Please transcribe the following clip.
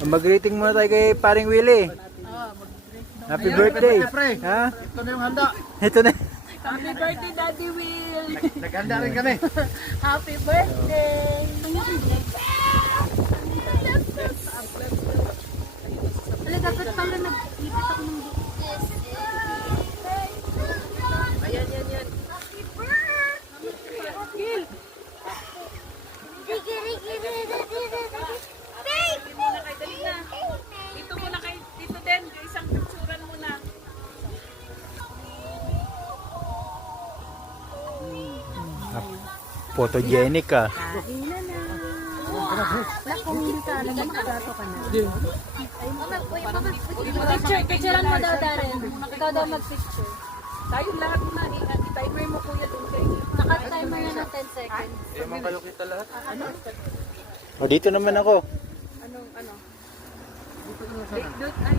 Mag-greeting muna tayo kay paring Willie. Happy birthday. Ha? Ito na yung handa. Ito na. Happy birthday, Daddy Will! Naghanda rin kami. Happy birthday! Wala, dapat pala nag-ipit ako ng Ayan, yan, yan. Happy birthday! Dito muna kay dito din, isang picturean muna. Photogenic ka. Picturean mo daw, Darren. Ikaw daw mag-picture. Tayo lahat na, i-timer mo kuya doon kayo. Naka-timer na ng 10 seconds. Ewan kayo kita lahat. O, dito naman ako. Anong, ano? Doon, ay,